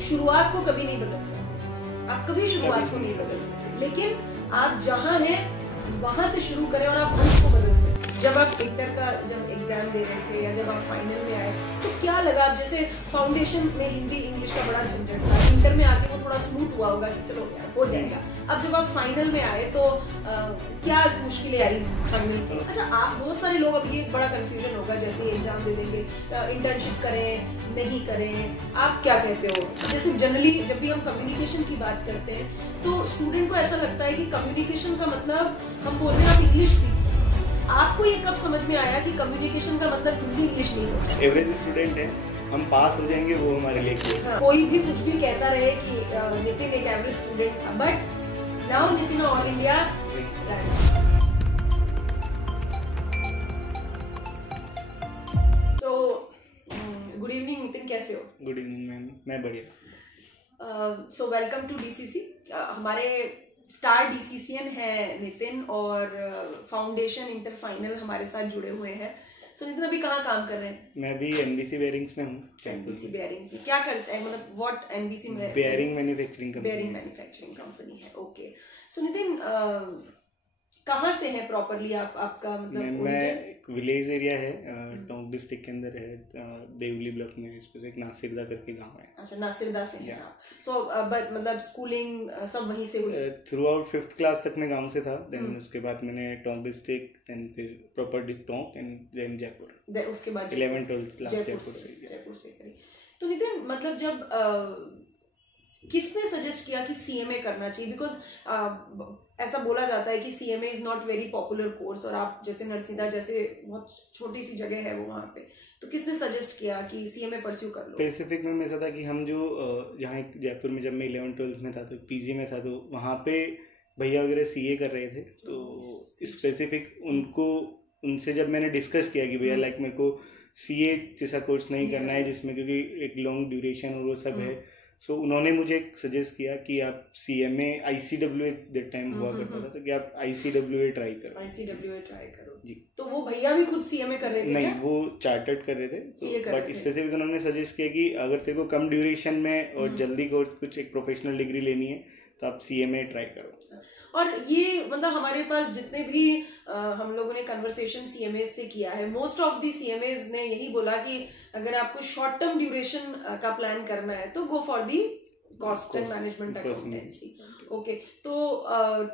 शुरुआत को कभी नहीं बदल सकते, आप कभी शुरुआत को नहीं बदल सकते, लेकिन आप जहाँ हैं वहां से शुरू करें और आप अंत को बदल सकते। जब आप इंटर का जब एग्जाम दे रहे थे या जब आप फाइनल में आए तो क्या लगा? आप जैसे फाउंडेशन में हिंदी इंग्लिश का बड़ा झंझट था, इंटर में आके वो थोड़ा स्मूथ हुआ होगा कि चलो यार हो जाएगा। अब जब आप फाइनल में आए तो क्या मुश्किलें आई फाइनल में? अच्छा, आप बहुत सारे लोग, अभी एक बड़ा कंफ्यूजन होगा जैसे एग्जाम दे देंगे, इंटर्नशिप करें नहीं करें, आप क्या कहते हो? जैसे जनरली जब भी हम कम्युनिकेशन की बात करते हैं तो स्टूडेंट को ऐसा लगता है कि कम्युनिकेशन का मतलब हम बोल रहे हैं आप इंग्लिश सीखो। आपको ये कब समझ में आया कि कम्युनिकेशन का मतलब हिंदी इंग्लिश नहीं होता? एवरेज स्टूडेंट है, हम पास हो जाएंगे वो हमारे लिए क्या? हाँ, कोई भी कुछ भी कहता रहे कि नितिन एक एवरेज स्टूडेंट था, but now Nitin all India rank. So good evening Nitin, कैसे हो? गुड इवनिंग मैम, मैं बढ़िया। So welcome to DCC. हमारे स्टार डीसीसीएन है नितिन और फाउंडेशन इंटर फाइनल हमारे साथ जुड़े हुए हैं। सो नितिन अभी कहाँ काम कर रहे हैं? मैं भी एनबीसी बेयरिंग्स में हूँ। एनबीसी बेयरिंग्स में क्या करते हैं, मतलब व्हाट एनबीसी में? Bearing manufacturing company. Bearing manufacturing company है, ओके। सो नितिन कहाँ से है प्रॉपरली आपका मतलब? मैं एक विलेज एरिया है, टोंक डिस्ट्रिक्ट के अंदर है, देवली ब्लॉक में, एक नासिरदा करके गांव है। अच्छा, नासिरदा से हैं आप। सो बट मतलब स्कूलिंग सब वहीं से हुई? थ्रू आउट 5th क्लास तक मैं गांव से था, देन उसके बाद मैंने टोंक डिस्ट्रिक्ट, देन फिर proper Tonk and then Jaipur. उसके बाद 11th-12th लास्ट जयपुर से करी। तो नितिन मतलब जब किसने सजेस्ट किया कि सीएमए करना चाहिए? बिकॉज ऐसा बोला जाता है कि CMA is not very popular course, और आप जैसे नरसिंदा जैसे बहुत छोटी सी जगह है वो वहाँ पे, तो किसने सजेस्ट किया कि सीएमए परस्यू कर लो? स्पेसिफिक में ऐसा था कि हम जो जहाँ जयपुर में जब मैं 11th-12th में था तो पीजी में था, तो वहाँ पे भैया वगैरह सीए कर रहे थे, तो स्पेसिफिक उनसे जब मैंने डिस्कस किया कि भैया लाइक मेरे को सीए जैसा कोर्स नहीं करना है जिसमें क्योंकि एक लॉन्ग ड्यूरेशन और वो सब है, सो उन्होंने मुझे सजेस्ट किया कि आप सीएमए आईसीडब्ल्यूए दैट टाइम हुआ करता था, तो कि आप आईसीडब्ल्यूए ट्राई करो। आईसीडब्ल्यूए ट्राई करो जी। जी। तो वो भैया भी खुद सीएमए कर रहे थे? नहीं, क्या? वो चार्टर्ड कर रहे थे, तो बट स्पेसिफिक उन्होंने सजेस्ट किया कि अगर तेरे को कम ड्यूरेशन में और जल्दी को कुछ एक प्रोफेशनल डिग्री लेनी है तो आप सीएमए ट्राई करो। और ये मतलब हमारे पास जितने भी हम लोगों ने कन्वर्सेशन सीएमए से किया है, मोस्ट ऑफ दी सीएमएज ने यही बोला कि अगर आपको शॉर्ट टर्म ड्यूरेशन का प्लान करना है तो go for the cost and management accountancy. Okay, तो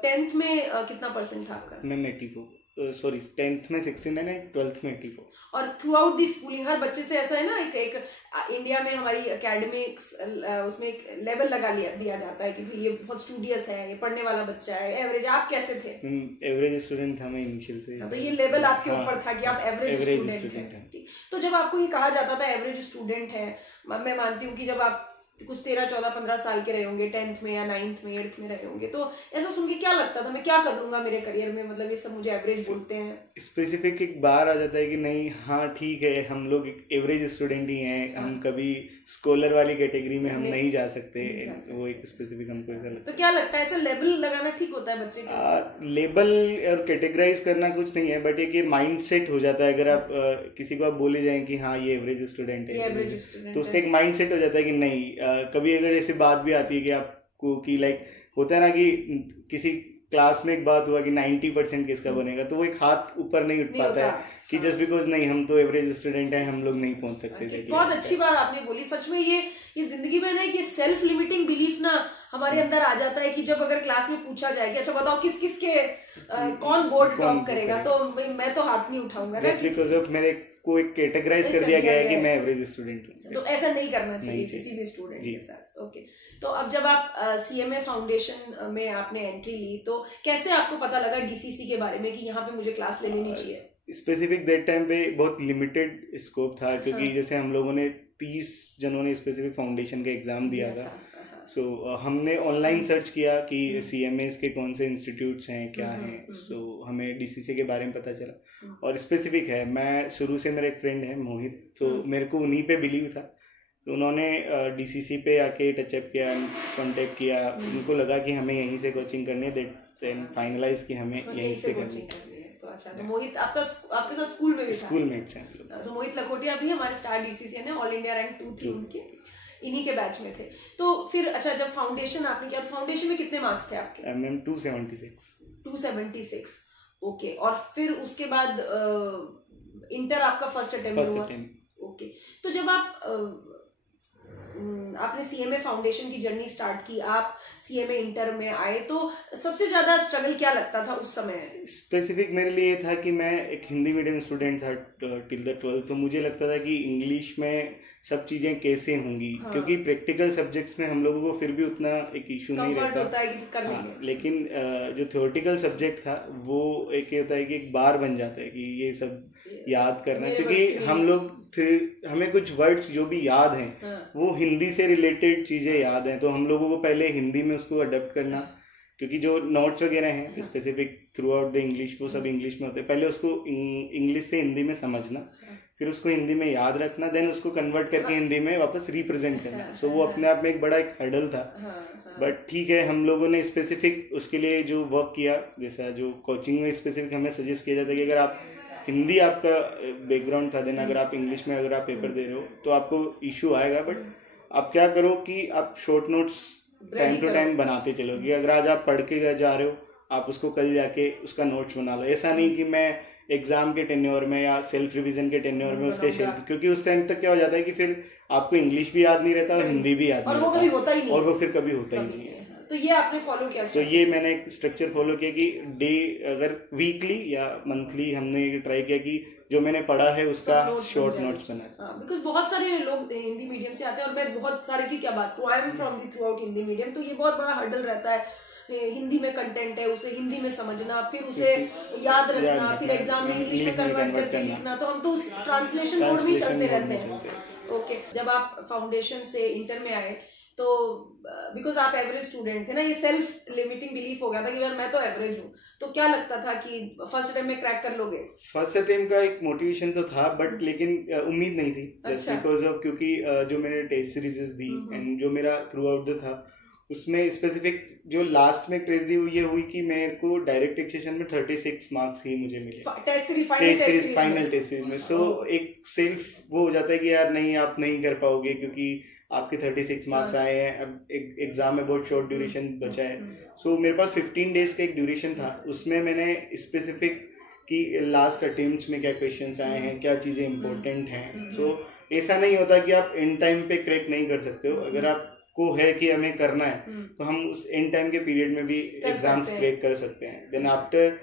10th में कितना परसेंट था आपका? मैं 84, सॉरी 10th में 69 है, 12th में 84। और थ्रू आउट दी स्कूलिंग हर बच्चे से ऐसा है ना, एक इंडिया में हमारी एकेडमिक्स उसमें एक लेवल लगा दिया जाता है कि भाई ये बहुत स्टूडियस है, ये पढ़ने वाला बच्चा है, एवरेज। आप कैसे थे? एवरेज स्टूडेंट था मैं इनिशियल से, तो ये लेवल आपके ऊपर था कि आप एवरेज स्टूडेंट हैं। तो जब आपको ये कहा जाता था एवरेज स्टूडेंट है, मैं मानती हूँ कि जब आप कुछ 13, 14, 15 साल के रहे होंगे, 10th में या 9th में 8th में रहे होंगे, तो ऐसा सुन के क्या लगता था मैं क्या कर लूंगा मेरे करियर में, मतलब ये सब मुझे एवरेज बोलते हैं? स्पेसिफिक एक बार आ जाता है कि नहीं, हाँ ठीक है, हम लोग एवरेज स्टूडेंट ही हैं, हम कभी स्कॉलर वाली कैटेगरी में हम नहीं जा सकते, वो एक स्पेसिफिक हमको ऐसा लगता है। तो क्या लगता है ऐसा लेबल लगाना ठीक होता है बच्चे के? लेबल और कैटेगराइज करना कुछ नहीं है, बट एक माइंड सेट हो जाता है। अगर आप किसी को आप बोले जाए कि हाँ ये एवरेज स्टूडेंट है, तो उसका एक माइंड सेट हो जाता है कि नहीं, कभी अगर ऐसी बात भी आती है कि आपको कि लाइक होता है ना कि किसी क्लास में एक बात हुआ कि 90% किसका बनेगा, तो वो एक हाथ ऊपर नहीं उठ पाता है कि जस्ट बिकॉज नहीं हम तो एवरेज स्टूडेंट हैं, हम लोग नहीं पहुंच सकते थे। बहुत अच्छी बात आपने बोली। सच में ये जिंदगी में ना ये सेल्फ लिमिटिंग बिलीफ ना हमारे अंदर आ जाता है कि जब अगर क्लास में पूछा जाए कि अच्छा बताओ किस किस के कौन बोर्ड टॉप करेगा, तो मैं तो हाथ नहीं उठाऊंगा जस्ट बिकॉज ऑफ मेरे को एक कैटेगराइज कर दिया गया है कि मैं एवरेज स्टूडेंट हूँ। तो ऐसा नहीं करना चाहिए किसी भी स्टूडेंट के साथ। ओके, तो अब जब आप सीएमए फाउंडेशन में आपने एंट्री ली तो कैसे आपको पता लगा डीसीसी के बारे में कि यहाँ पे मुझे क्लास ले लेनी चाहिए? स्पेसिफिक दैट टाइम पे बहुत लिमिटेड स्कोप था, क्योंकि जैसे हम लोगों ने 30 जनों ने स्पेसिफिक फाउंडेशन का एग्जाम दिया था। सो हमने ऑनलाइन सर्च किया कि सीएमएस के कौन से इंस्टीट्यूट्स हैं, क्या हैं, सो हमें डीसीसी के बारे में पता चला। और स्पेसिफिक है, मैं शुरू से, मेरा एक फ्रेंड है मोहित, तो मेरे को उन्हीं पे बिलीव था, तो उन्होंने डीसीसी पे आके टचअप किया, कांटेक्ट किया, उनको लगा कि हमें यहीं से कोचिंग करनी है, देन फाइनलाइज कि हमें यहीं से करनी है। तो अच्छा, तो मोहित आपके साथ स्कूल में भी था? स्कूल मेट्स हैं हम लोग। तो मोहित लखोटिया भी हमारे स्टार डीसीसी ने ऑल इंडिया रैंक 2 थी उनकी। इन्हीं के बैच में थे। तो फिर अच्छा, जब फाउंडेशन आपने किया, फाउंडेशन में कितने मार्क्स थे आपके? मैम 276। 276, ओके। और फिर उसके बाद इंटर आपका फर्स्ट अटेम्प्ट हुआ? ओके। तो जब आपने सीएमए फाउंडेशन की जर्नी स्टार्ट की, आप सीएमए इंटर में आए, तो सबसे ज्यादा स्ट्रगल क्या लगता था उस समय? स्पेसिफिक मेरे लिए ये था कि मैं एक हिंदी मीडियम स्टूडेंट था टिल द 12th, तो मुझे लगता था कि इंग्लिश में सब चीज़ें कैसे होंगी। हाँ। क्योंकि प्रैक्टिकल सब्जेक्ट्स में हम लोगों को फिर भी उतना एक इशू नहीं रहता होता है कि कर लेंगे। हाँ, लेकिन जो थ्योरेटिकल सब्जेक्ट था वो एक ये होता है कि एक बार बन जाता है कि ये सब याद करना, क्योंकि हम लोग हमें कुछ वर्ड्स जो भी याद हैं हाँ। वो हिंदी से रिलेटेड चीज़ें याद हैं, तो हम लोगों को पहले हिंदी में उसको अडॉप्ट करना, क्योंकि जो नोट्स वगैरह हैं specific through out the English वो सब इंग्लिश में होते हैं। पहले उसको इंग्लिश से हिंदी में समझना, फिर उसको हिंदी में याद रखना, देन उसको कन्वर्ट करके हिंदी में वापस रिप्रेजेंट करना। सो वो अपने आप में एक बड़ा एक हर्डल था। बट ठीक है, हम लोगों ने स्पेसिफिक उसके लिए जो वर्क किया, जैसा जो कोचिंग में स्पेसिफिक हमें सजेस्ट किया जाता है कि अगर आप हिंदी आपका बैकग्राउंड था, देन अगर आप इंग्लिश में अगर आप पेपर दे रहे हो तो आपको इशू आएगा। बट आप क्या करो कि आप short notes time to time बनाते चलो, कि अगर आज आप पढ़ के जा रहे हो आप उसको कल जाके उसका नोट्स बना लो। ऐसा नहीं कि मैं एग्जाम के टेन्योर में या सेल्फ रिवीजन के टेन्योर में उसके क्योंकि उस टाइम तक क्या हो जाता है कि फिर आपको इंग्लिश भी याद नहीं रहता और हिंदी भी याद नहीं रहता, और वो फिर कभी होता ही नहीं है। तो ये आपने फॉलो किया? तो ये मैंने एक स्ट्रक्चर फॉलो किया कि डे अगर वीकली या मंथली हमने ट्राई किया कि जो मैंने पढ़ा है उसका शॉर्ट नोट्स बना। बिकॉज बहुत सारे लोग हिंदी मीडियम से आते हैं, और मैं बहुत सारे की क्या बात करूँ, I am from the through out Hindi medium, तो ये बहुत बड़ा हर्डल रहता है। हिंदी में कंटेंट है, उसे हिंदी में समझना, फिर उसे याद रखना, फिर एग्जाम में इंग्लिश में कन्वर्ट करके लिखना, तो हम तो उस ट्रांसलेशन मोड में चलते रहते हैं। ओके। जब आप फाउंडेशन से इंटर में आए तो बिकॉज आप एवरेज स्टूडेंट थे ना, ये सेल्फ लिमिटिंग बिलीफ हो गया था कि यार मैं तो एवरेज हूँ, तो क्या लगता था कि फर्स्ट अटेम्प्ट में क्रैक कर लोगे? फर्स्ट अटेम्प्ट का एक मोटिवेशन तो था, बट लेकिन उम्मीद नहीं थी, जस्ट बिकॉज ऑफ क्योंकि जो मैंने टेस्ट सीरीजेस दी एंड जो मेरा थ्रू आउट द था उसमें स्पेसिफिक जो लास्ट में टेस्ट दी ये हुई कि मेरे को डायरेक्ट टैक्सेशन में 36 मार्क्स ही मुझे मिले फाइनल टेस्ट सीरीज में। सो एक सेल्फ वो हो जाता है कि यार नहीं, आप नहीं कर पाओगे क्योंकि आपके 36 मार्क्स आए हैं, अब एग्जाम में बहुत शॉर्ट ड्यूरेशन बचा है। सो मेरे पास 15 डेज का एक ड्यूरेशन था, उसमें मैंने स्पेसिफिक कि लास्ट अटेम्प्ट्स में क्या क्वेश्चंस आए हैं, क्या चीज़ें इंपॉर्टेंट हैं। सो ऐसा नहीं होता कि आप एंड टाइम पे क्रैक नहीं कर सकते हो, अगर आपको है कि हमें करना है तो हम उस एंड टाइम के पीरियड में भी एग्जाम्स क्रैक कर सकते हैं। देन आफ्टर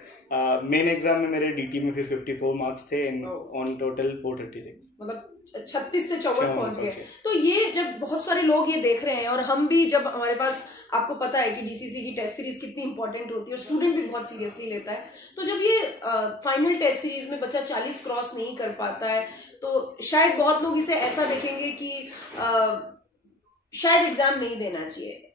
मेन एग्जाम में मेरे डीटी में फिर 54 मार्क्स थे एंड ऑन टोटल 436, मतलब 36 से 54 पहुंच गए। तो ये जब बहुत सारे लोग ये देख रहे हैं, और हम भी जब हमारे पास, आपको पता है कि डीसीसी की टेस्ट सीरीज कितनी इंपॉर्टेंट होती है और स्टूडेंट भी बहुत सीरियसली लेता है, तो जब ये फाइनल टेस्ट सीरीज में बच्चा 40 क्रॉस नहीं कर पाता है तो शायद बहुत लोग इसे ऐसा देखेंगे कि शायद एग्जाम नहीं देना चाहिए।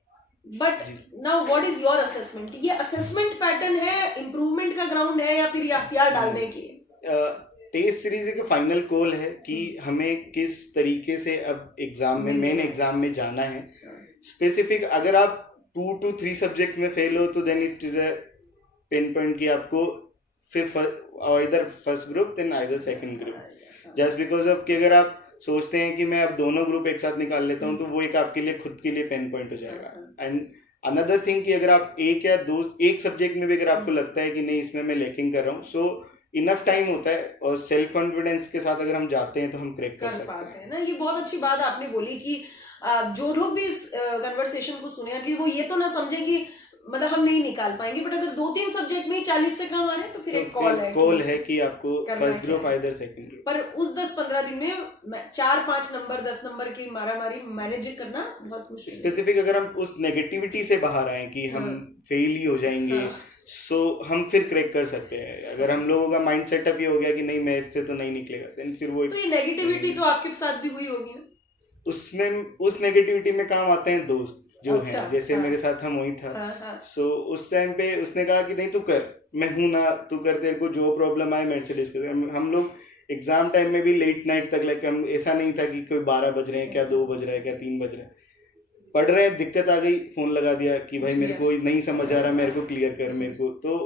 But now what is your assessment? ये असेसमेंट पैटर्न है, इम्प्रूवमेंट का ग्राउंड है, या फिर यार डालने की? टेस्ट सीरीज एक फाइनल कॉल है कि हमें किस तरीके से अब एग्जाम में, मेन एग्जाम में जाना है। स्पेसिफिक अगर आप 2 to 3 सब्जेक्ट में फेल हो तो then it is a pain point कि आपको फिर इधर first group then either second group, just because of कि अगर आप सोचते हैं कि मैं अब दोनों ग्रुप एक साथ निकाल लेता हूँ तो वो एक आपके लिए खुद के लिए पेन पॉइंट हो जाएगा। एंड अनदर थिंग कि अगर आप एक सब्जेक्ट में भी अगर आपको लगता है कि नहीं इसमें मैं लैकिंग कर रहा हूँ, सो इनफ टाइम होता है और सेल्फ कॉन्फिडेंस के साथ अगर हम जाते हैं तो हम क्रैक कर सकते हैं ना। ये बहुत अच्छी बात आपने बोली कि जो लोग भी इस कन्वर्सेशन को सुने कि वो ये तो ना समझे कि मतलब हम नहीं निकाल पाएंगे, बट अगर 2-3 सब्जेक्ट में 40 से कम आ रहे हैं तो फिर एक कॉल है कि आपको first group either second group. पर उस 10-15 दिन में 4-5 नंबर 10 नंबर की मारामारी मैनेज करना बहुत मुश्किल है। स्पेसिफिक अगर हम उस नेगेटिविटी से बाहर आए कि हम फेल ही हो जाएंगे, सो हम फिर क्रैक कर सकते हैं। अगर हम लोगों का माइंड सेटअप ये हो गया कि नहीं मेरे से तो नहीं निकलेगा, फिर वो तो ये नेगेटिविटी तो आपके साथ भी हुई होगी ना? उसमें उस नेगेटिविटी में काम आते हैं दोस्त जो हैं, जैसे मेरे साथ हम वही था। सो उस टाइम पे उसने कहा कि नहीं तू कर, मैं हूं ना, तू कर, तेरे को जो प्रॉब्लम आए मेरे से डिस्कस। हम लोग एग्जाम टाइम में भी लेट नाइट तक लाइक हम, ऐसा नहीं था कि कोई 12 बज रहे हैं, क्या 2 बज रहे हैं, क्या 3 बज रहे हैं, पढ़ रहे हैं, दिक्कत आ गई, फोन लगा दिया कि भाई मेरे को नहीं समझ आ रहा, मेरे को क्लियर कर मेरे को। तो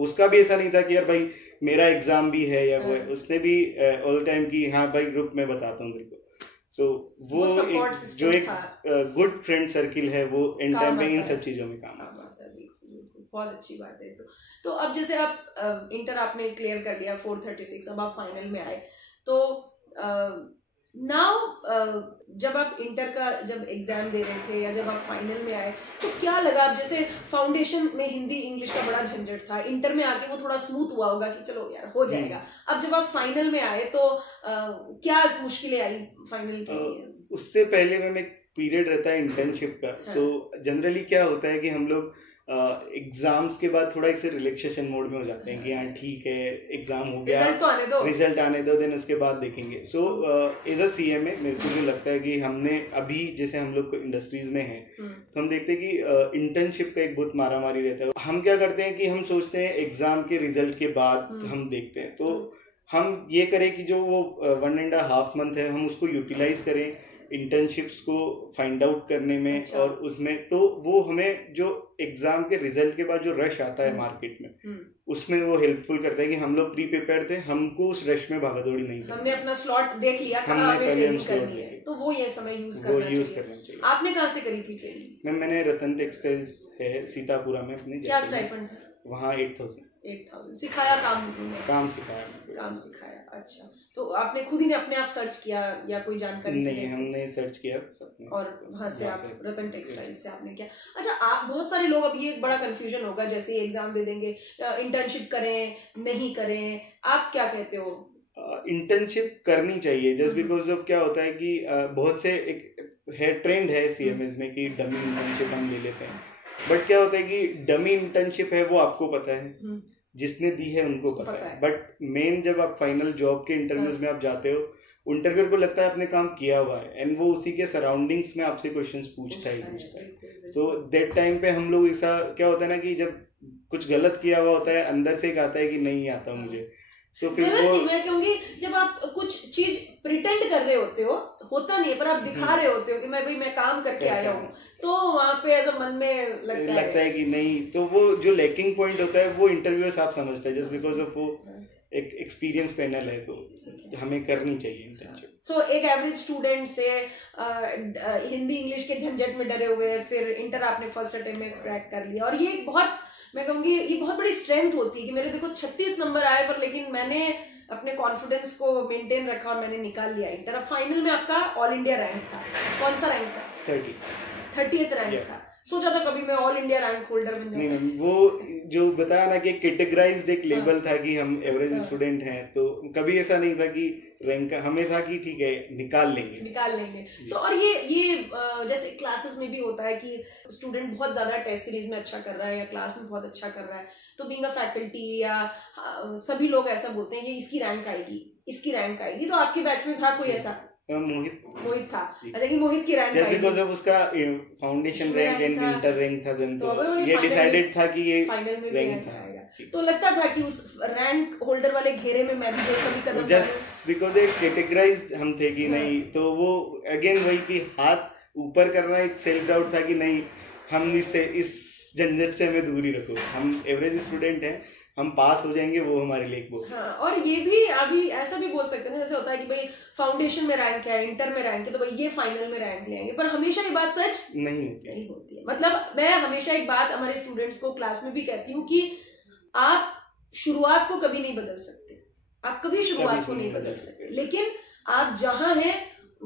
उसका भी ऐसा नहीं था कि यार भाई मेरा एग्जाम भी है या वो है, उसने भी ऑल टाइम की हाँ भाई ग्रुप में बताता हूँ तेरे को। सो वो सपोर्ट जो सिस्टम एक गुड फ्रेंड सर्किल है वो इन टाइम पे इन सब चीजों में काम आता है। बहुत अच्छी बात है। तो अब जैसे आप इंटर आपने क्लियर कर लिया 436, अब आप फाइनल में आए, तो नाउ जब आप इंटर का जब एग्जाम दे रहे थे या जब आप फाइनल में आए, तो क्या लगा? आप जैसे फाउंडेशन में हिंदी इंग्लिश का बड़ा झंझट था, इंटर में आके वो थोड़ा स्मूथ हुआ होगा कि चलो यार हो जाएगा। अब जब आप फाइनल में आए तो क्या मुश्किलें आई फाइनल के लिए? उससे पहले में एक पीरियड रहता है इंटर्नशिप का। सो जनरली क्या होता है कि हम लोग एग्जाम्स के बाद थोड़ा एक से रिलैक्सेशन मोड में हो जाते हैं कि हाँ ठीक है एग्जाम हो गया, रिजल्ट आने दो, देन उसके बाद देखेंगे। सो एज अ सीएमए मेरे को जो लगता है कि हमने अभी जैसे हम लोग इंडस्ट्रीज में हैं तो हम देखते हैं कि इंटर्नशिप का एक बहुत मारामारी रहता है। हम क्या करते हैं कि हम सोचते हैं एग्जाम के रिजल्ट के बाद हम देखते हैं, तो हम ये करें कि जो वो 1.5 मंथ है हम उसको यूटिलाइज करें इंटर्नशिप्स को फाइंड आउट करने में। अच्छा। और उसमें तो वो हमें जो एग्जाम के रिजल्ट के बाद जो रश आता है मार्केट में उसमें वो हेल्पफुल करता है कि हम लोग प्री प्रिपेयर थे, हमको उस रश में भागदौड़ी नहीं थी, हमने अपना स्लॉट देख लिया, हमने ट्रेनिंग करनी है, तो वो ये समय यूज करना चाहिए। आपने कहाँ से करी थी ट्रेनिंग? मैंने रतन टेक्सटाइल्स है सीतापुरा में अपने। क्या स्टाइपेंड था वहाँ? 8,000 सिखाया, काम सिखाया। अच्छा, तो आपने खुद ही ने अपने आप सर्च किया या कोई जानकारी? नहीं, हमने सर्च किया सबने, और वहाँ से आप रतन टेक्सटाइल से आपने किया। अच्छा, आप बहुत सारे लोग, अब ये एक बड़ा कंफ्यूजन होगा जैसे ही एग्जाम दे देंगे, इंटर्नशिप करें नहीं करें, आप क्या कहते हो? इंटर्नशिप करनी चाहिए जस्ट बिकॉज ऑफ क्या होता है कि बहुत से एक है ट्रेंड है सीएमएस में कि डमी इंटर्नशिप हम ले लेते हैं, बट क्या होता है कि डमी इंटर्नशिप है वो आपको पता है, जिसने दी है उनको पता है, बट मेन जब आप फाइनल जॉब के इंटरव्यूज में आप जाते हो, इंटरव्यूअर को लगता है आपने काम किया हुआ है एंड वो उसी के सराउंडिंग्स में आपसे क्वेश्चंस पूछता है। तो दैट टाइम पे हम लोग ऐसा क्या होता है ना कि जब कुछ गलत किया हुआ होता है अंदर से एक आता है कि नहीं आता मुझे। सो फिर वो मैं कहूंगी जब आप कुछ चीज प्रिटेंड कर रहे होते हो, होता नहीं है पर आप दिखा रहे होते हो कि मैं काम करके आया हूँ, तो वहाँ पे ऐसा मन में लगता है कि नहीं, तो वो जो लैकिंग पॉइंट होता है वो इंटरव्यूअर्स आप समझते हैं जस्ट बिकॉज ऑफ वो एक एक्सपीरियंस पैनल है, तो हमें करनी चाहिए इंटर्नशिप। सो एक एवरेज स्टूडेंट से हिंदी इंग्लिश के झंझट में डरे हुए फिर इंटर आपने फर्स्ट अटेम्प्ट में क्रैक कर लिया, और ये बहुत, मैं कहूँगी ये बहुत बड़ी स्ट्रेंथ होती है कि मेरे देखो 36 नंबर आए पर लेकिन मैंने अपने कॉन्फिडेंस को मेंटेन रखा और मैंने निकाल लिया इंटर। अब फाइनल में आपका ऑल इंडिया रैंक था, कौन सा रैंक था? 30th रैंक था। सोचा था कभी मैं ऑल इंडिया रैंक होल्डर बन जाऊंगा? नहीं, वो जो बताया ना कि कैटेगराइज्ड एक लेवल था कि हम एवरेज स्टूडेंट हैं, तो कभी ऐसा नहीं था कि रैंक, हमें था कि ठीक है निकाल लेंगे। सो और ये जैसे क्लासेस में भी होता है कि स्टूडेंट बहुत ज्यादा टेस्ट सीरीज में अच्छा कर रहा है या क्लास में बहुत अच्छा कर रहा है, तो बीइंग अ फैकल्टी या सभी लोग ऐसा बोलते हैं ये इसकी रैंक आएगी। तो आपके बैच में था कोई ऐसा? मोहित था। अच्छा, कि मोहित की रैंक जस्ट बिकॉज़ ऑफ उसका foundation rank and inter rank था, देन तो ये डिसाइडेड था कि ये फाइनल में रैंक था। तो लगता था कि उस रैंक होल्डर वाले घेरे में मैं भी कभी कदम, जस्ट बिकॉज एक कैटेगराइज्ड हम थे कि नहीं, तो वो अगेन वही कि हाथ ऊपर करना एक सेल्फ डाउट था कि नहीं, हम इससे इस झंझट से हमें दूर ही रखो, हम एवरेज स्टूडेंट हैं, हम पास हो जाएंगे, वो हमारे लिए वो। हाँ, और ये भी अभी ऐसा भी बोल सकते हैं जैसे होता है कि भाई फाउंडेशन में रैंक है, इंटर में रैंक है, तो भाई ये फाइनल में रैंक ले आएंगे, पर हमेशा ये बात सच नहीं होती है। मतलब मैं हमेशा एक बात हमारे स्टूडेंट्स को क्लास में भी कहती हूँ कि आप शुरुआत को कभी नहीं बदल सकते, आप कभी शुरुआत को नहीं बदल सकते, लेकिन आप जहां हैं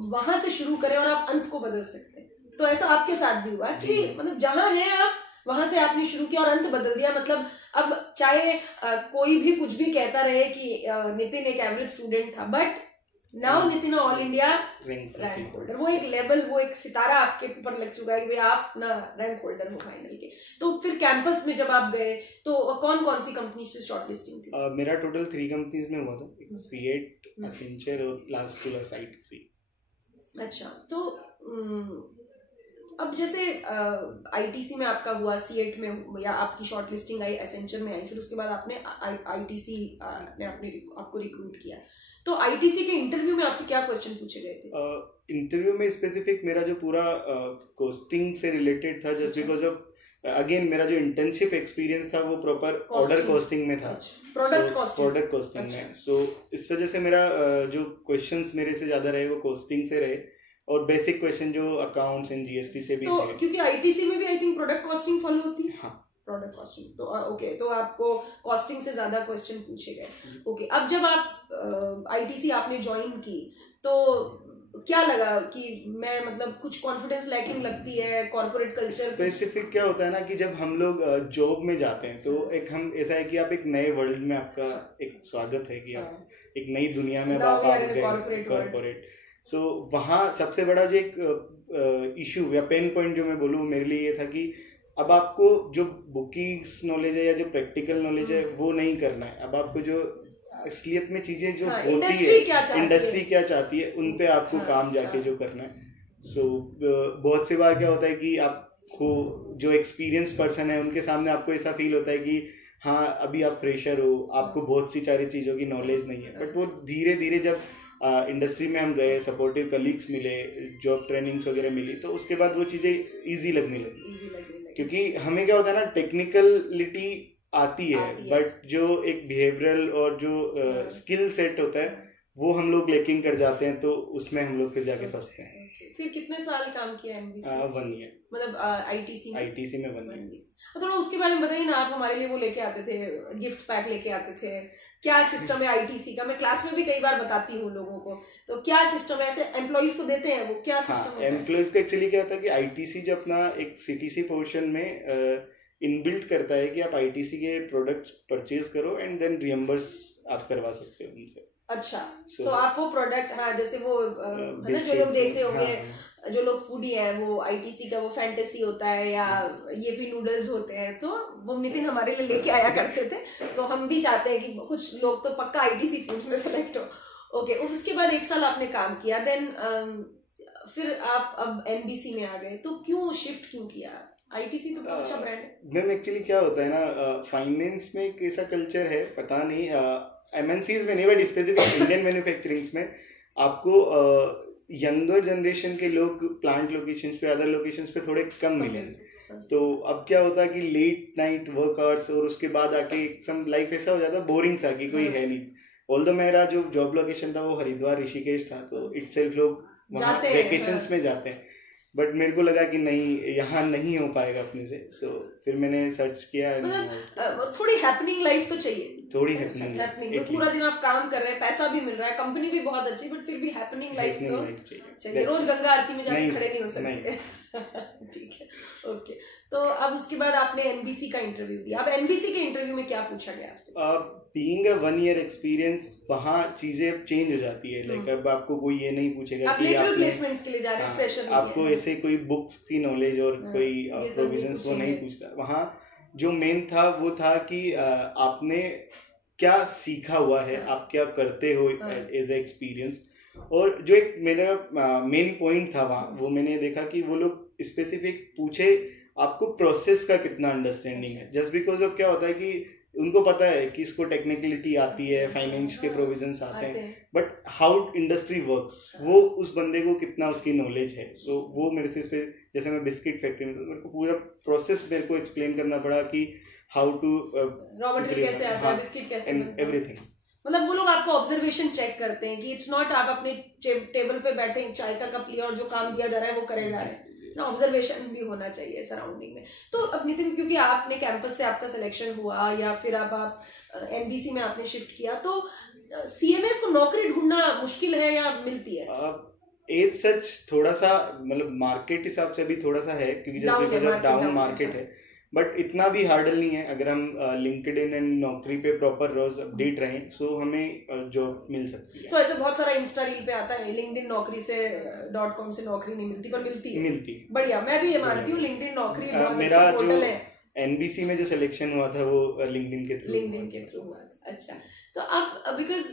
वहां से शुरू करें और आप अंत को बदल सकते हैं। तो ऐसा आपके साथ भी हुआ कि मतलब जहां हैं आप वहां से आपने शुरू किया और अंत बदल दिया। मतलब अब चाहे कोई भी कुछ भी कहता रहे कि नितिन एक एवरेज स्टूडेंट था, but now Nitin all India rank holder, वो एक लेवल, वो एक सितारा आपके ऊपर लग चुका है कि भाई आप ना रैंक होल्डर हो फाइनल के। तो फिर कैंपस में जब आप गए तो कौन कौन सी कंपनी से शॉर्टलिस्टिंग थी? मेरा टोटल 3 कंपनीज में हुआ था, C8, एसेंचर और लास्ट टू साइट सी। अच्छा, तो अब जैसे आईटीसी में आपका हुआ, C8 में या आपकी शॉर्ट लिस्टिंग आई, एसेंचर में आई, फिर उसके बाद आपने आईटीसी ने आपको रिक्रूट किया, तो आईटीसी के इंटरव्यू में आपसे क्या क्वेश्चन पूछे गए थे? इंटरव्यू में स्पेसिफिक मेरा जो पूरा कॉस्टिंग से रिलेटेड था, जस्ट बिकॉज ऑफ अगेन मेरा जो इंटर्नशिप एक्सपीरियंस था वो प्रॉपर ऑर्डर कॉस्टिंग में था, प्रोडक्ट कॉस्टिंग में। सो इस वजह से मेरा जो क्वेश्चंस मेरे से ज्यादा रहे वो कॉस्टिंग से रहे, और बेसिक क्वेश्चन जो अकाउंट्स एंड जीएसटी से भी तो थे। क्योंकि आईटीसी में भी I think product costing follow होती है। हाँ, प्रोडक्ट कॉस्टिंग, तो ओके, तो आपको कॉस्टिंग से ज्यादा क्वेश्चन पूछे गए। ओके, अब जब आप आईटीसी आपने ज्वाइन की तो क्या लगा कि मैं मतलब कुछ कॉन्फिडेंस लैकिंग लगती है, कॉर्पोरेट कल्चर स्पेसिफिक क्या होता है ना कि जब हम लोग जॉब में जाते हैं तो एक हम ऐसा है कि आप एक नए वर्ल्ड में, आपका एक स्वागत है कि आप एक नई दुनिया में आप गए कॉर्पोरेट। सो वहाँ सबसे बड़ा जो एक इशू या पेन पॉइंट जो मैं बोलूँ मेरे लिए ये था कि अब आपको जो बुकिंग्स नॉलेज है या जो प्रैक्टिकल नॉलेज है वो नहीं करना है। अब आपको जो असलियत में चीजें जो होती है, इंडस्ट्री क्या चाहती है, उन पे आपको काम जाके जो करना है। सो बहुत सी बार क्या होता है कि आपको जो एक्सपीरियंस पर्सन है उनके सामने आपको ऐसा फील होता है कि हाँ अभी आप फ्रेशर हो, आपको बहुत सी सारी चीज़ों की नॉलेज नहीं है। बट वो धीरे धीरे जब इंडस्ट्री में हम गए, सपोर्टिव कलीग्स मिले, जॉब ट्रेनिंग्स वगैरह मिली, तो उसके बाद वो चीज़ें ईजी लगने लगी। क्योंकि हमें क्या होता है ना, टेक्निकलिटी आती है बट जो एक बिहेवियरल और जो स्किल सेट होता है वो हम लोग लेकिंग कर जाते हैं, तो उसमें हम लोग फिर जाके फंसते हैं। फिर कितने साल काम किया एमबीसी? 1 ईयर, मतलब आईटीसी में 1 ईयर। थोड़ा उसके बारे में बताइए ना। आप हमारे लिए वो लेके आते थे, गिफ्ट पैक लेके आते थे, क्या सिस्टम है आईटीसी का? मैं क्लास में भी कई बार बताती हूँ लोगों को, तो क्या सिस्टम है? ऐसे एम्प्लॉइज को देते हैं वो, क्या सिस्टम है? एम्प्लॉइज का एक्चुअली क्या होता है कि आईटीसी जो अपना एक सीटीसी पोर्शन में इनबिल्ट करता है कि आप आईटीसी के प्रोडक्ट्स परचेज करो एंड देन रियम्बर्स आप करवा सकते हो उनसे। अच्छा, सो आप वो प्रोडक्ट, हाँ जैसे वो है ना, जो लोग देख रहे होंगे, जो लोग फूडी है, वो आईटीसी का वो फैंटेसी होता है या ये भी नूडल्स होते हैं, तो वो नितिन हमारे लिए लेके आया करते थे। तो हम भी चाहते हैं कि कुछ लोग तो पक्का आईटीसी फूड्स में सेलेक्ट हो। ओके, उसके बाद 1 साल आपने काम किया, देन फिर आप अब एनबीसी में आ गए, तो क्यों शिफ्ट क्यों किया? आईटीसी तो बहुत अच्छा ब्रांड है। मैम एक्चुअली क्या होता है ना, फाइनेंस में एक ऐसा कल्चर है, पता नहीं एमएनसीज में नहीं बट स्पेसिफिक इंडियन मैन्युफैक्चरिंग्स में आपको यंगर जनरेशन के लोग प्लांट लोकेशंस पे, अदर लोकेशंस पे थोड़े कम मिलेंगे। तो अब क्या होता है कि लेट नाइट वर्क आवर्स और उसके बाद आके सम लाइफ ऐसा हो जाता है बोरिंग सा कि कोई है नहीं। ऑल्दो मेरा जो जॉब लोकेशन था वो हरिद्वार ऋषिकेश था, तो इटसेल्फ लोग वहाँ वेकेशंस में जाते हैं। बट मेरे को लगा कि नहीं, यहाँ नहीं हो पाएगा अपने से। सो फिर मैंने सर्च किया। मतलब थोड़ी हैपनिंग लाइफ तो चाहिए, थोड़ी हैपनिंग। पूरा दिन आप काम कर रहे हैं, पैसा भी मिल रहा है, कंपनी भी बहुत अच्छी, बट फिर भी हैपनिंग लाइफ तो चाहिए। रोज गंगा आरती में जाके खड़े नहीं हो सकते। ठीक है, ओके। तो अब उसके बाद आपने एनबीसी का इंटरव्यू दिया। अब एनबीसी के इंटरव्यू में क्या पूछा गया आपसे? बीइंग अ 1 ईयर एक्सपीरियंस, वहाँ चीजें चेंज हो जाती है। लाइक अब आपको कोई ये नहीं पूछेगा कि आप प्लेसमेंट्स के लिए जा रहे हैं, फ्रेशर नहीं है, आपको ऐसे कोई बुक्स की नॉलेज और कोई प्रोविजंस वो नहीं पूछता। वहाँ जो मेन था वो था कि आपने क्या सीखा हुआ है, आप क्या करते हो एज ए एक्सपीरियंस। और जो एक मेरा मेन पॉइंट था वहाँ, वो मैंने देखा कि वो लोग स्पेसिफिक पूछे आपको प्रोसेस का कितना अंडरस्टैंडिंग है। जस्ट बिकॉज ऑफ क्या होता है कि उनको पता है कि इसको टेक्निकलिटी आती है, फाइनेंस के प्रोविजंस आते हैं, बट हाउ इंडस्ट्री वर्क्स वो उस बंदे को कितना उसकी नॉलेज है। सो वो मेरे से इस पे, जैसे मैं बिस्किट फैक्ट्री में था, मेरे को पूरा प्रोसेस मेरे को एक्सप्लेन करना पड़ा कि हाउ टू रॉ मटेरियल कैसे आता है, बिस्किट कैसे बनता है, एवरीथिंग। मतलब वो लोग आपको ऑब्जर्वेशन चेक करते हैं कि इट्स नॉट आप अपने टेबल पे बैठे चाय का कप लिया और जो काम दिया जा रहा है वो करे जा रहे हैं ना, ऑब्जर्वेशन भी होना चाहिए सराउंडिंग में। तो अब नितिन, क्योंकि आपने कैंपस से आपका सिलेक्शन हुआ या फिर अब आप एनबीसी में आपने शिफ्ट किया, तो सीएमएस को नौकरी ढूंढना मुश्किल है या मिलती है? एज सच थोड़ा सा, मतलब मार्केट हिसाब से भी थोड़ा सा है, क्योंकि जब डाउन मार्केट है, बट इतना भी हार्डल नहीं है। अगर हम लिंक्डइन एंड नौकरी पे प्रॉपर रोज अपडेट रहें, सो हमें जॉब मिल सकती है। तो ऐसे बहुत सारा इंस्टा रील पे आता है लिंक्डइन नौकरी से .com से नौकरी नहीं मिलती, पर मिलती है। बढ़िया, मैं भी ये मानती हूँ, लिंक्डइन नौकरी मेरा जो एनबीसी में जो सिलेक्शन हुआ था वो लिंक्डइन के थ्रू हुआ था। अच्छा, तो अब बिकॉज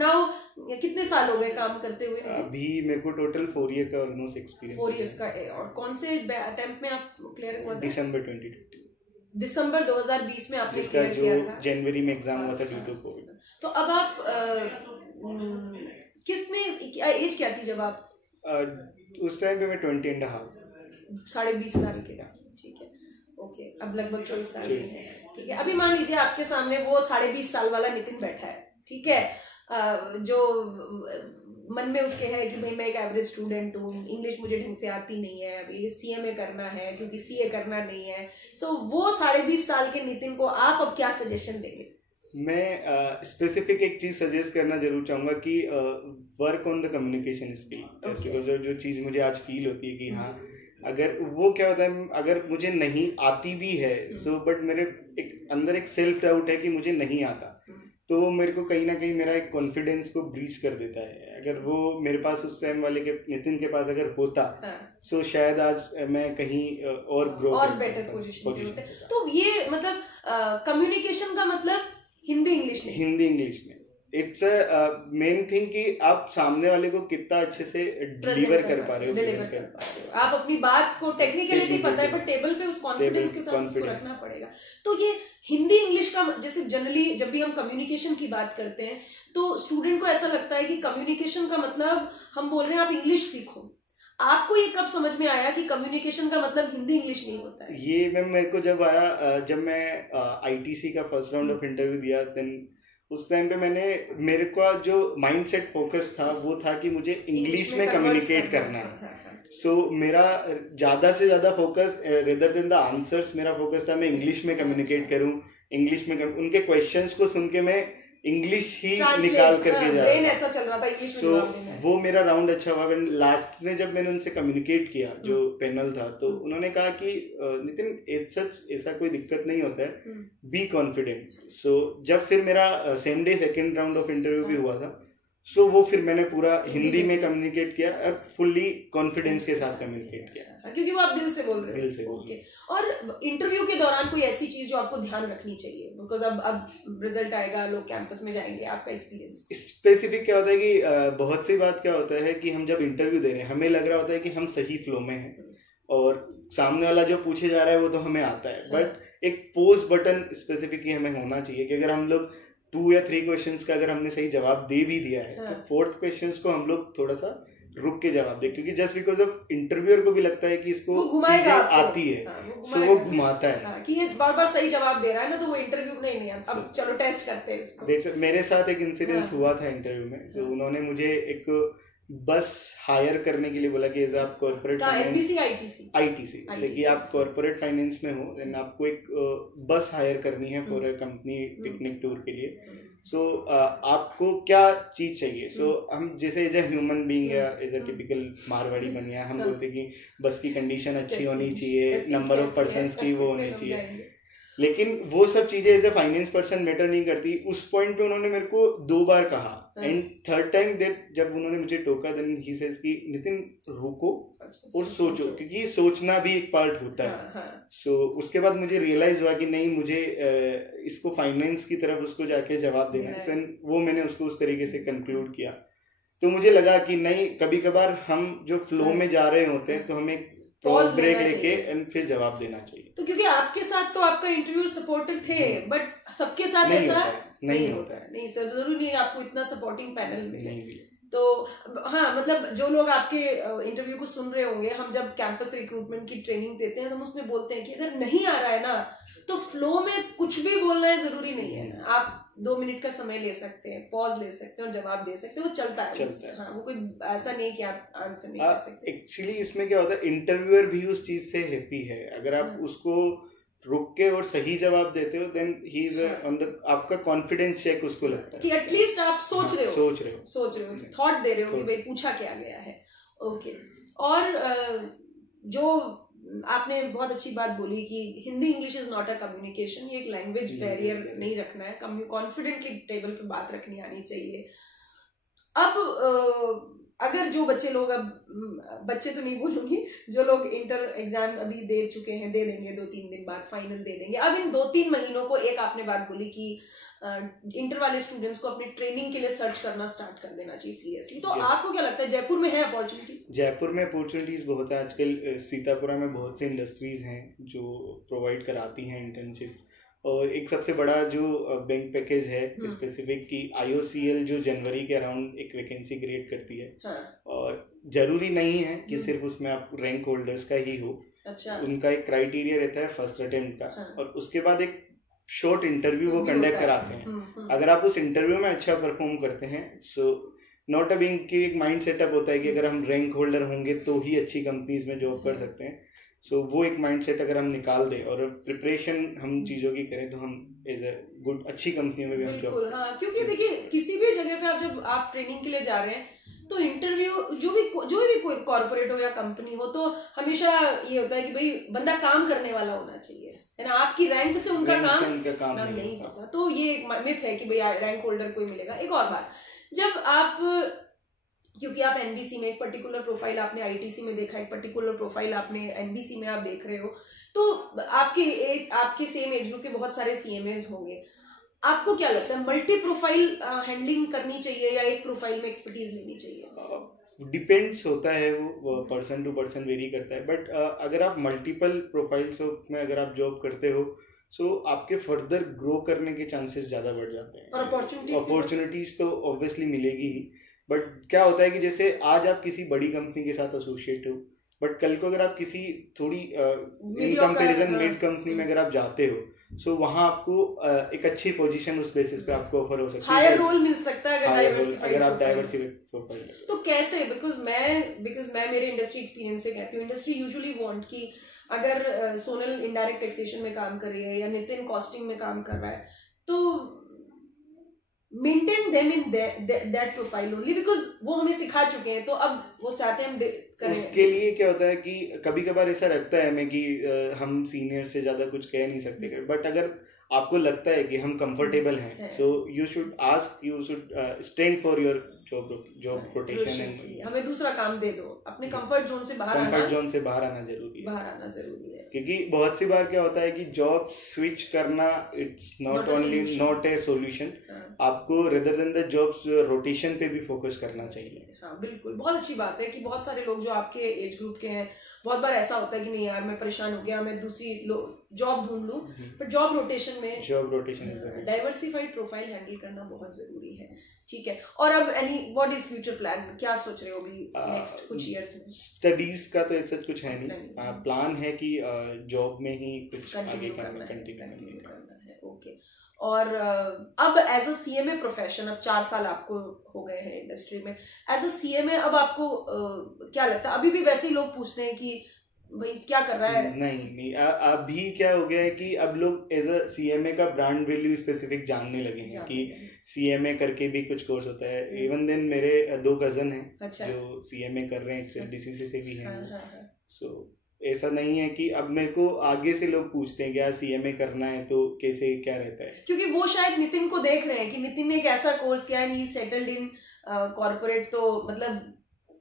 नाउ कितने साल हो गए काम करते हुए? अभी मेरे को टोटल 4 ईयर का ऑलमोस्ट एक्सपीरियंस। 4 इयर्स का। और कौन से अटेम्प्ट में आप क्लियर हुआ था? दिसंबर 2020। दिसंबर 2020 में आपने क्लियर किया था। जनवरी में एग्जाम हुआ था ड्यू टू कोविड। तो अब आप किसमें एज क्या थी जब आप? उस टाइम पे मैं 20 एंड हाफ, 20.5 साल के। ठीक है, ओके। अब लगभग 24 साल के। ठीक है, अभी मान लीजिए आपके सामने वो 20.5 साल वाला नितिन बैठा है, ठीक है, जो मन में उसके है कि भाई मैं एक एवरेज स्टूडेंट हूँ, इंग्लिश मुझे ढंग से आती नहीं है, अभी CMA करना है क्योंकि CA करना नहीं है, सो वो 20.5 साल के नितिन को आप अब क्या सजेशन देंगे? मैं स्पेसिफिक एक चीज सजेस्ट करना जरूर चाहूंगा कि work on the communication skill, because जो चीज मुझे आज फील होती है कि हाँ, अगर वो क्या होता है, अगर मुझे नहीं आती भी है सो बट मेरे एक अंदर एक सेल्फ डाउट है कि मुझे नहीं आता, तो वो मेरे को कहीं ना कहीं मेरा एक कॉन्फिडेंस को ब्रीच कर देता है। अगर वो मेरे पास उस टाइम वाले के नितिन के पास अगर होता सो शायद आज मैं कहीं और ग्रो और बेटर पोजीशन पे होते। तो ये मतलब कम्युनिकेशन का मतलब हिंदी इंग्लिश में इट्स अ मेन थिंग कि आप सामने वाले को कितना अच्छे से डिलीवर कर पा रहे हो। आप अपनी बात को टेक्निकलिटी पता है पर टेबल पे उस कॉन्फिडेंस के साथ उसको रखना पड़ेगा। तो ये हिंदी इंग्लिश का, जैसे जनरली जब भी हम कम्युनिकेशन की बात करते हैं तो स्टूडेंट को ऐसा लगता है कि कम्युनिकेशन का मतलब हम बोल रहे हैं आप इंग्लिश सीखो। आपको ये कब समझ में आया कि कम्युनिकेशन का मतलब हिंदी इंग्लिश नहीं होता है? ये मैम मेरे को जब आया, जब मैं ITC का फर्स्ट राउंड ऑफ इंटरव्यू दिया, देन उस टाइम पे मेरे को जो माइंडसेट फोकस था वो था कि मुझे इंग्लिश में कम्युनिकेट करना है। सो मेरा ज़्यादा से ज़्यादा focus rather than the answers, मेरा फोकस था मैं इंग्लिश में कम्युनिकेट करूँ, इंग्लिश में उनके क्वेश्चंस को सुन के मैं इंग्लिश ही निकाल करके जा रहा था। सो वो मेरा राउंड अच्छा हुआ। लास्ट में जब मैंने उनसे कम्युनिकेट किया, जो पैनल था, तो उन्होंने कहा कि नितिन सच ऐसा कोई दिक्कत नहीं होता है, बी कॉन्फिडेंट। सो जब फिर मेरा same day second round of interview भी हुआ था, सो वो फिर मैंने पूरा हिंदी में कम्युनिकेट किया और फुल्ली कॉन्फिडेंस के साथ कम्युनिकेट किया, क्योंकि वो आप दिल से बोल रहे हो। दिल से ओके। और इंटरव्यू के दौरान कोई ऐसी चीज जो आपको ध्यान रखनी चाहिए, बिकॉज अब रिजल्ट आएगा, लोग कैंपस में जाएंगे, आपका एक्सपीरियंस स्पेसिफिक क्या होता है कि बहुत सी बात क्या होता है कि हम जब इंटरव्यू दे रहे हैं हमें लग रहा होता है कि हम सही फ्लो में हैं और सामने वाला जो पूछे जा रहा है वो तो हमें आता है, बट एक पोज बटन स्पेसिफिकली हमें होना चाहिए कि अगर हम लोग 2 या 3 क्वेश्चंस का अगर हमने सही जवाब दे भी दिया है तो 4th क्वेश्चंस को हम लोग थोड़ा सा रुक के जवाब दे, क्योंकि जस्ट बिकॉज ऑफ इंटरव्यूअर को भी लगता है कि इसको चीजें आती है, सो वो घुमाता है कि ये बार बार सही जवाब दे रहा है ना, तो वो इंटरव्यू नहीं अब चलो टेस्ट करते हैं इसको। मेरे साथ एक इंसिडेंस हुआ था इंटरव्यू में। सो उन्होंने मुझे एक बस हायर करने के लिए बोला कि आप कॉर्पोरेट ITC से कि आप कॉर्पोरेट फाइनेंस में हो, देन आपको एक बस हायर करनी है for a company picnic tour के लिए। सो आपको क्या चीज चाहिए? सो हम जैसे एज ए ह्यूमन बीइंग या एज ए टिपिकल मारवाड़ी बनिया हम बोलते कि बस की कंडीशन अच्छी होनी चाहिए, नंबर ऑफ पर्सन्स की वो होनी चाहिए, लेकिन वो सब चीजें as a finance person matter नहीं करती। उस पॉइंट पे उन्होंने मेरे को 2 बार कहा एंड थर्ड टाइम जब उन्होंने मुझे टोका, देन ही सेज कि नितिन रुको और सोचो, क्योंकि सोचना भी एक पार्ट होता है। सो उसके बाद मुझे रियलाइज हुआ कि नहीं, मुझे इसको फाइनेंस की तरफ उसको जाके जवाब देना है। वो मैंने उसको उस तरीके से कंक्लूड किया। तो मुझे लगा कि नहीं, कभी कभार हम जो फ्लो में जा रहे होते हैं तो हमें पॉज ब्रेक लेके एंड फिर जवाब देना चाहिए। तो क्योंकि आपके साथ तो आपका इंटरव्यू सपोर्टर थे, बट सबके साथ ऐसा नहीं होता है। नहीं सर, जरूरी नहीं आपको इतना सपोर्टिंग पैनल मिले। तो हाँ, मतलब जो लोग आपके इंटरव्यू को सुन रहे होंगे, हम जब कैंपस रिक्रूटमेंट की ट्रेनिंग देते हैं तो हम उसमें बोलते हैं कि अगर नहीं आ रहा है ना तो फ्लो में कुछ भी बोलना है जरूरी नहीं है। आप 2 मिनट का समय ले सकते हैं, पॉज ले सकते हैं और जवाब दे सकते हैं, वो चलता है। हाँ, वो कोई ऐसा नहीं कि आप आंसर नहीं कर सकते। एक्चुअली इसमें क्या होता है, इंटरव्यूअर भी उस चीज से हैप्पी है। अगर आप उसको रुक के और सही जवाब देते हो, then he is on the, आपका कॉन्फिडेंस चेक उसको लगता है कि एटलीस्ट आप सोच रहे हो, थॉट दे रहे हो कि भाई पूछा क्या गया है। ओके। और जो आपने बहुत अच्छी बात बोली कि Hindi English is not a communication, ये एक लैंग्वेज बैरियर नहीं रखना है, कॉन्फिडेंटली टेबल पे बात रखनी आनी चाहिए। अब अगर जो बच्चे लोग, अब बच्चे तो नहीं बोलूंगी, जो लोग इंटर एग्जाम अभी दे चुके हैं, दे देंगे 2-3 दिन बाद फाइनल दे देंगे, अब इन 2-3 महीनों को, एक आपने बात बोली कि इंटर वाले स्टूडेंट्स को अपनी ट्रेनिंग के लिए सर्च करना स्टार्ट कर देना चाहिए सीरियसली। तो आपको क्या लगता है, जयपुर में है अपॉर्चुनिटीज? जयपुर में अपॉर्चुनिटीज बहुत है आजकल। सीतापुरा में बहुत सी इंडस्ट्रीज हैं जो प्रोवाइड कराती हैं इंटर्नशिप। और एक सबसे बड़ा जो बैंक पैकेज है स्पेसिफिक की IOCL जो जनवरी के अराउंड एक वैकेंसी क्रिएट करती है। और जरूरी नहीं है कि सिर्फ उसमें आप रैंक होल्डर्स का ही हो। अच्छा। उनका एक क्राइटेरिया रहता है फर्स्ट अटेम्प्ट का, और उसके बाद एक शॉर्ट इंटरव्यू वो कंडक्ट कराते हैं। अगर आप उस इंटरव्यू में अच्छा परफॉर्म करते हैं, सो नॉट अ बीइंग कि एक माइंड सेटअप होता है कि अगर हम रैंक होल्डर होंगे तो ही अच्छी कंपनीज में जॉब कर सकते हैं। सो वो एक माइंड सेट अगर हम निकाल दें और प्रिपरेशन हम चीज़ों की करें तो हम एज अ गुड अच्छी कंपनियों में भी हम जॉब। हाँ, क्योंकि देखिए किसी भी जगह पे आप जब आप ट्रेनिंग के लिए जा रहे हैं तो इंटरव्यू जो भी कोई कॉर्पोरेट हो या कंपनी हो तो हमेशा ये होता है कि भाई बंदा काम करने वाला होना चाहिए, है ना। आपकी रैंक से उनका काम नहीं होता। तो ये एक मिथ है कि भाई रैंक होल्डर कोई मिलेगा। एक और बात, जब आप, क्योंकि आप एनबीसी में एक पर्टिकुलर प्रोफाइल आपने आईटीसी में देखा, एक पर्टिकुलर प्रोफाइल आपने एनबीसी में आप देख रहे हो, तो आपके सेम एज ग्रुप के बहुत सारे सीएमएज होंगे। आपको क्या लगता है मल्टी प्रोफाइल हैंडलिंग करनी चाहिए या एक प्रोफाइल में एक्सपर्टीज लेनी चाहिए? डिपेंड्स होता है, वो पर्सन टू पर्सन वेरी करता है। बट अगर आप मल्टीपल प्रोफाइल्स में अगर आप जॉब करते हो सो आपके फर्दर ग्रो करने के चांसेस ज़्यादा बढ़ जाते हैं और अपॉर्चुनिटीज तो ऑब्वियसली मिलेगी ही। बट क्या होता है कि जैसे आज आप किसी बड़ी कंपनी के साथ एसोसिएट हो, बट कल को अगर आप किसी थोड़ी इन कंपैरिजन मिड कंपनी में अगर आप जाते हो सो वहाँ आपको एक अच्छी पोजीशन उस बेसिस पे आपको ऑफर हो सकती है, हायर रोल मिल सकता है अगर आप डाइवर्सिफाइड प्रोफाइल। तो कैसे, बिकॉज मैं मेरे इंडस्ट्री एक्सपीरियंस से कहती हूँ, इंडस्ट्री यूजुअली वांट कि अगर सोनल इनडायरेक्ट टैक्सेशन में काम कर रही है या नितिन कॉस्टिंग में काम कर रहा है तो maintain them in that profile only, because वो हमें सिखा चुके हैं, तो अब वो चाहते हैं हम करें। उसके लिए क्या होता है कि कभी कभार ऐसा लगता है हमें कि हम सीनियर से ज्यादा कुछ कह नहीं सकते, बट अगर आपको लगता है कि हम कंफर्टेबल हैं so you should stand for your job rotation. हमें दूसरा काम दे दो, अपने कंफर्ट जोन से बाहर आना जरूरी है। क्योंकि बहुत सी बार क्या होता है कि जॉब स्विच करना इट्स नॉट ए सॉल्यूशन। आपको rather than the jobs rotation पे भी फोकस करना चाहिए। हाँ बिल्कुल, बहुत अच्छी बात है कि बहुत सारे लोग जो आपके एज ग्रुप के हैं, बहुत बार ऐसा होता है कि नहीं यार मैं परेशान हो गया, मैं दूसरी जॉब ढूंढ लूं, पर job rotation diversified profile handle करना बहुत जरूरी है। ठीक है, और अब व्हाट इज फ्यूचर प्लान, क्या सोच रहे हो अभी नेक्स्ट कुछ इयर्स में? स्टडीज का तो ऐसा कुछ है नहीं, प्लान है कि जॉब में ही कुछ आगे कंटिन्यू करना है। ओके, और अब एज अ सीएमए प्रोफेशन, अब 4 साल आपको हो गए हैं इंडस्ट्री में एज अ सीएमए, अब आपको क्या लगता है? अभी भी वैसे ही लोग पूछते हैं कि भाई क्या कर रहा है? नहीं, अभी क्या हो गया है कि अब लोग एज अ सीएमए का ब्रांड वैल्यू स्पेसिफिक जानने लगे हैं कि सीएमए करके भी कुछ कोर्स होता है। इवन देन मेरे 2 कजन हैं जो सीएमए कर रहे हैं, डीसीसी से भी हैं। सो ऐसा नहीं है कि अब मेरे को आगे से लोग पूछते हैं कि यार सीएमए करना है तो कैसे क्या रहता है, क्योंकि वो शायद नितिन को देख रहे हैं कि नितिन ने एक ऐसा कोर्स किया है, ही सेटल्ड इन कॉर्पोरेट, तो मतलब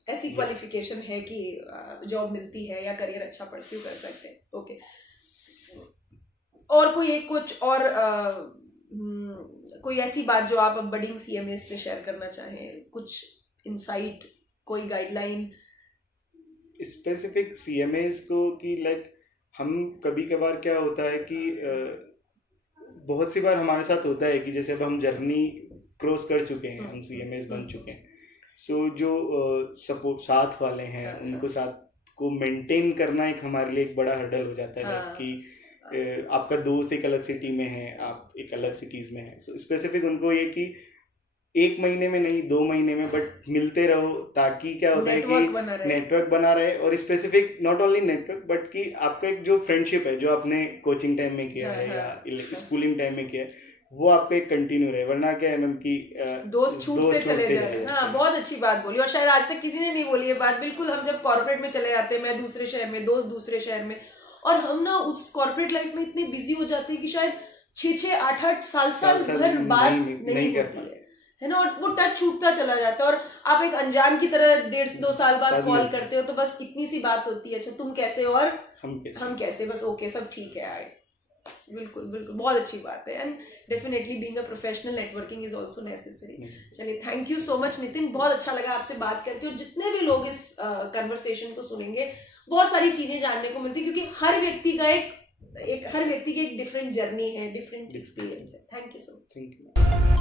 ऐसी क्वालिफिकेशन है कि जॉब मिलती है या करियर अच्छा परस्यू कर सकते हैं। ओके, और कोई ऐसी बात जो आप अब बडिंग सीएमएस से शेयर करना चाहें, कुछ इनसाइट, कोई गाइडलाइन स्पेसिफिक सीएमएस को कि लाइक हम कभी कभार क्या होता है कि बहुत सी बार हमारे साथ होता है कि जैसे अब हम जर्नी क्रॉस कर चुके हैं, हम सीएमएस बन चुके हैं, सो जो सपोर्ट साथ वाले हैं उनको साथ को मेंटेन करना एक हमारे लिए एक बड़ा हर्डल हो जाता है कि आपका दोस्त एक अलग सिटी में है, आप एक अलग सिटीज में हैं। सो स्पेसिफिक उनको ये कि 1 महीने में नहीं 2 महीने में बट मिलते रहो, ताकि क्या होता है कि नेटवर्क बना रहे, और specific not only network but कि आपका एक जो फ्रेंडशिप है जो आपने कोचिंग टाइम में किया है या स्कूलिंग टाइम में किया है वो आपका एक कंटिन्यू रहे, वरना क्या है मैम कि दोस्त छूटते चले जाए। हाँ, बहुत अच्छी बात बोली, और शायद आज तक किसी ने नहीं बोली ये बात। बिल्कुल, हम जब कॉर्पोरेट में चले जाते हैं, मैं दूसरे शहर में, दोस्त दूसरे शहर में, और हम ना उस कॉर्पोरेट लाइफ में इतने बिजी हो जाते हैं कि शायद 6-6, 8-8 साल भर बात नहीं होती है ना, और वो टच छूटता चला जाता है, और आप एक अनजान की तरह 1.5 से 2 साल बाद कॉल करते हो तो बस इतनी सी बात होती है, अच्छा तुम कैसे हो और हम कैसे, बस ओके सब ठीक है आए। बिल्कुल, बहुत अच्छी बात है, and definitely being a professional networking is also necessary. चलिए, thank you so much Nitin, बहुत अच्छा लगा आपसे बात करके, और जितने भी लोग इस कन्वर्सेशन को सुनेंगे बहुत सारी चीजें जानने को मिलती, क्योंकि हर व्यक्ति की एक डिफरेंट जर्नी है, डिफरेंट एक्सपीरियंस है। Thank you so much.